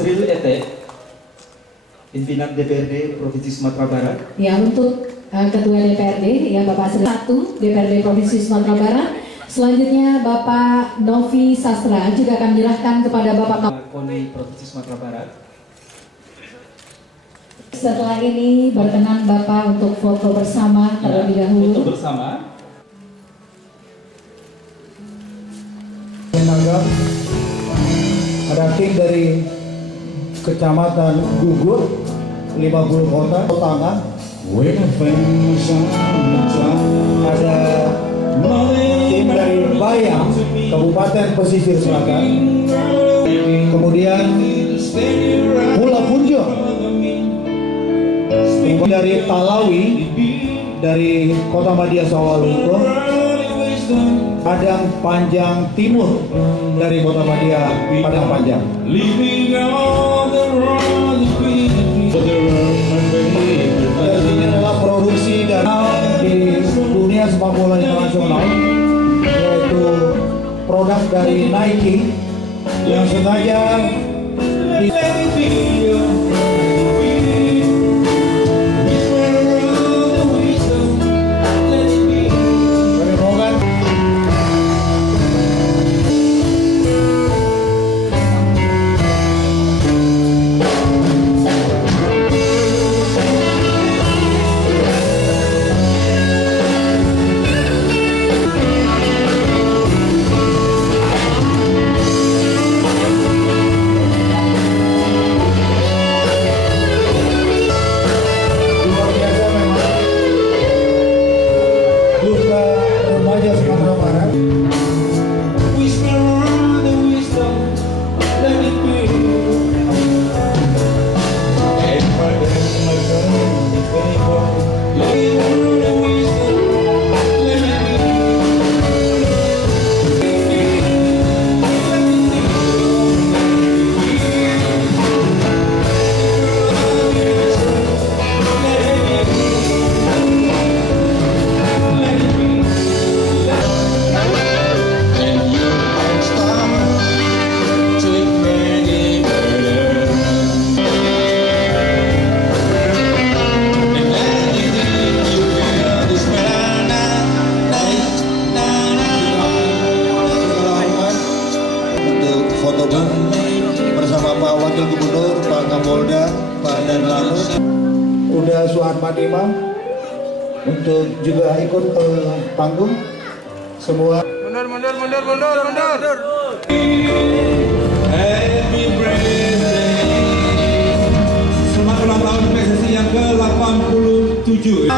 Sril Ete, pimpinan DPRD Provinsi Sumatera Barat. Ya, untuk Ketua DPRD, ya Bapak Sril 1 DPRD Provinsi Sumatera Barat. Selanjutnya Bapak Novi Sastra juga akan menyerahkan kepada Bapak KONI Provinsi Sumatera Barat. Setelah ini berkenan Bapak untuk foto bersama terlebih dahulu. Foto bersama. Ada tim dari Kecamatan Gugur, 50 kota, tangan. Ada tim dari Bayang, Kabupaten Pesisir Selatan. Kemudian Pulau Punjong dari Talawi, dari Kota Madia Sawalunto. Padang Panjang Timur dari Kota Madia Padang Panjang. Ini adalah produksi dan di dunia sepak bola internasional, yaitu produk dari Nike yang sengaja bersama Pak Wakil Gubernur, Pak Kapolda, Pak Danlanut, udah Suharman Imam untuk juga ikut ke panggung. Semua mundur. Selamat ulang tahun PSSI yang ke-87.